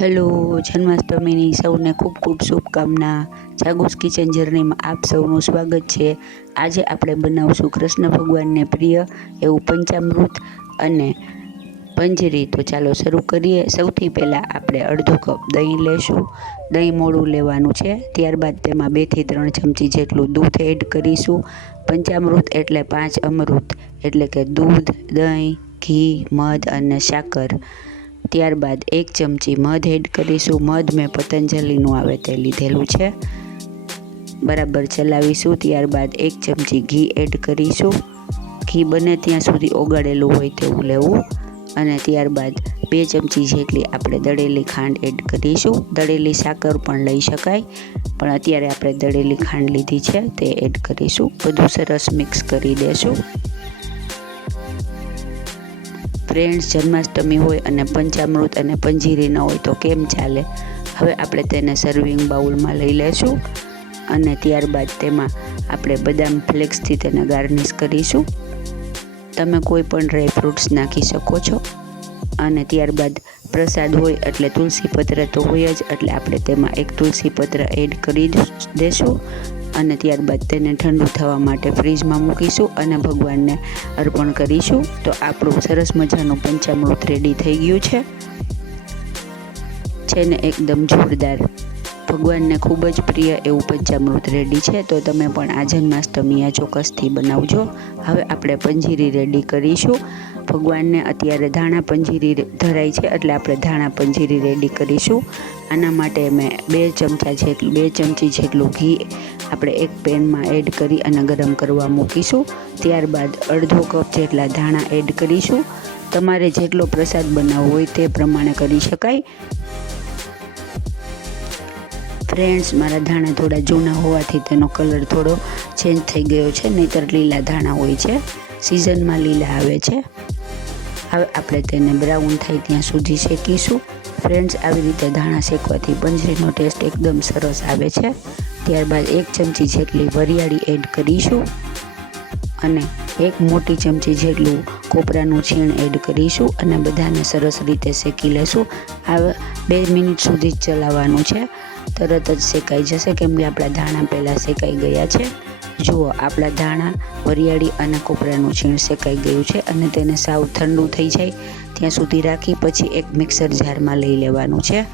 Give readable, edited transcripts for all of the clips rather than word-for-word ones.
Hello, જન્માષ્ટમીની સૌને ખૂબ ખૂબ શુભકામના. જાગુસ કિચન જર્નીમાં આપ સૌનું સ્વાગત છે. આજે આપણે બનાવશું કૃષ્ણ ભગવાનને પ્રિય એવું પંચામૃત અને પંજરી. તો ચાલો શરૂ કરીએ. સૌથી પહેલાં આપણે અડધો કપ દહીં લેશું. દહીં મોડું લેવાનું છે. ત્યારબાદ તેમાં 2 થી 3 ચમચી જેટલું દૂધ એડ કરીશું. પંચામૃત એટલે 5 અમૃત, એટલે કે દૂધ, દહીં, ઘી, મધ અને સાકર. ત્યારબાદ 1 ચમચી મધ એડ કરીશું. મધ મેં પતંજલિનું આવે તે લીધેલું છે. બરાબર ચલાવીશું. ત્યારબાદ 1 ચમચી ઘી એડ કરીશું. ઘી બને ત્યાં સુધી ઓગાળેલું હોય તેવું લેવું. અને ત્યારબાદ 2 ચમચી જેટલી આપણે દળેલી ખાંડ એડ કરીશું. દળેલી સાકર પણ લઈ શકાય, પણ અત્યારે આપણે દળેલી ખાંડ લીધી છે તે એડ કરીશું. બધું સરસ મિક્સ કરી દેશું. ફ્રેન્ડ્સ, જન્માષ્ટમી હોય અને પંચામૃત અને પંજીરી ન હોય તો કેમ ચાલે. હવે આપણે તેને સર્વિંગ બાઉલમાં લઈ લેશું અને ત્યારબાદ તેમાં આપણે બદામ ફ્લેક્સથી તેને ગાર્નિશ કરીશું. તમે કોઈ પણ ડ્રાય ફ્રૂટ્સ નાખી શકો છો. અને ત્યારબાદ પ્રસાદ હોય એટલે તુલસી પત્ર તો હોય જ, એટલે આપણે તેમાં 1 તુલસી પત્ર એડ કરી દેશું. અને ત્યારબાદ તેને ઠંડુ થવા માટે ફ્રીજમાં મૂકીશું અને ભગવાનને અર્પણ કરીશું. તો આપણું સરસ મજાનું પંચામૃત રેડી થઈ ગયું છે ને એકદમ જોરદાર. ભગવાનને ખૂબ જ પ્રિય એવું પંચામૃત રેડી છે. તો તમે પણ આ જન્માષ્ટમીએ ચોક્કસથી બનાવજો. હવે આપણે પંજીરી રેડી કરીશું. ભગવાનને અત્યારે ધાણા પંજીરી ધરાય છે, એટલે આપણે ધાણા પંજીરી રેડી કરીશું. આના માટે મેં 2 ચમચી જેટલું ઘી આપણે એક પેનમાં એડ કરી અને ગરમ કરવા મૂકીશું. ત્યારબાદ અડધો કપ જેટલા ધાણા એડ કરીશું. તમારે જેટલો પ્રસાદ બનાવવો હોય તે પ્રમાણે કરી શકાય. ફ્રેન્ડ્સ, મારા ધાણા થોડા જૂના હોવાથી તેનો કલર થોડો ચેન્જ થઈ ગયો છે, નહીંતર લીલા ધાણા હોય છે, સિઝનમાં લીલા આવે છે. હવે આપણે તેને બ્રાઉન થાય ત્યાં સુધી શેકીશું. ફ્રેન્ડ્સ, આવી રીતે ધાણા શેકવાથી પંજરીનો ટેસ્ટ એકદમ સરસ આવે છે. ત્યારબાદ 1 ચમચી જેટલી વરિયાળી એડ કરીશું અને 1 મોટી ચમચી જેટલું કોપરાનું છીણ એડ કરીશું અને બધાને સરસ રીતે શેકી લેશું. આ 2 મિનિટ સુધી જ ચલાવવાનું છે. તરત જ શેકાઈ જશે, કેમ કે આપણા ધાણા પહેલાં શેકાઈ ગયા છે. જુઓ, આપણા ધાણા, વરિયાળી અને કોપરાનું છીણ શેકાઈ ગયું છે. અને તેને સાવ ઠંડુ થઈ જાય ત્યાં સુધી રાખી પછી એક મિક્સર જારમાં લઈ લેવાનું છે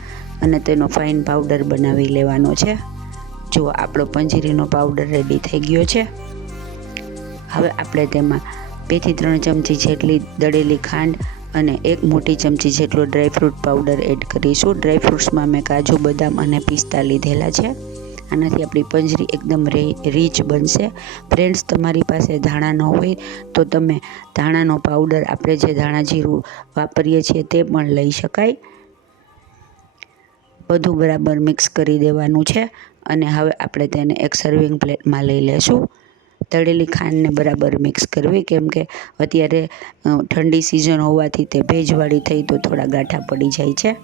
અને તેનો ફાઇન પાવડર બનાવી લેવાનો છે. જુઓ, આપણો પંજીરીનો પાવડર રેડી થઈ ગયો છે. હવે આપણે તેમાં 2 થી 3 ચમચી જેટલી દળેલી ખાંડ અને 1 મોટી ચમચી જેટલો ડ્રાયફ્રૂટ પાવડર એડ કરીશું. ડ્રાયફ્રૂટ્સમાં મેં કાજુ, બદામ અને પિસ્તા લીધેલા છે. આનાથી આપણી પંજરી એકદમ રીચ બનશે. ફ્રેન્ડ્સ, તમારી પાસે ધાણા ન હોય તો તમે ધાણાનો પાવડર, આપણે જે ધાણા જીરું વાપરીએ છીએ તે પણ લઈ શકાય. બધું બરાબર મિક્સ કરી દેવાનું છે અને હવે આપણે તેને એક સર્વિંગ પ્લેટમાં લઈ લેશું. તળેલી ખાંડને બરાબર મિક્સ કરવી, કેમ કે અત્યારે ઠંડી સિઝન હોવાથી તે ભેજવાળી થઈ તો થોડા ગાંઠા પડી જાય છે.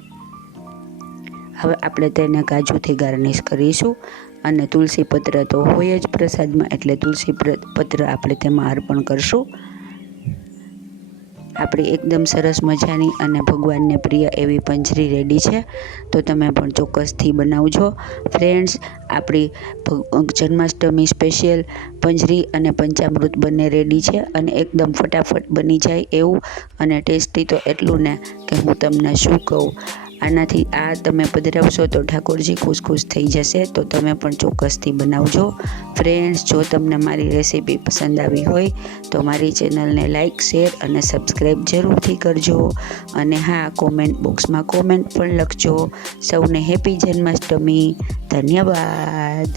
હવે આપણે તેને કાજુથી ગાર્નિશ કરીશું અને તુલસી પત્ર તો હોય જ પ્રસાદમાં, એટલે તુલસી પત્ર આપણે તેમાં અર્પણ કરશું. આપણી એકદમ સરસ મજાની અને ભગવાનને પ્રિય એવી પંજરી રેડી છે. તો તમે પણ ચોક્કસથી બનાવજો. ફ્રેન્ડ્સ, આપણી જન્માષ્ટમી સ્પેશિયલ પંજરી અને પંચામૃત બંને રેડી છે અને એકદમ ફટાફટ બની જાય એવું અને ટેસ્ટી તો એટલું ને કે હું તમને શું કહું. આનાથી આ તમે પધરાવશો તો ઠાકોરજી ખુશ થઈ જશે. તો તમે પણ ચોક્કસથી બનાવજો. ફ્રેન્ડ્સ, જો તમને મારી રેસીપી પસંદ આવી હોય તો મારી ચેનલને લાઇક, શેર અને સબસ્ક્રાઈબ જરૂરથી કરજો. અને હા, કોમેન્ટ બોક્સમાં કોમેન્ટ પણ લખજો. સૌને હેપી જન્માષ્ટમી. ધન્યવાદ.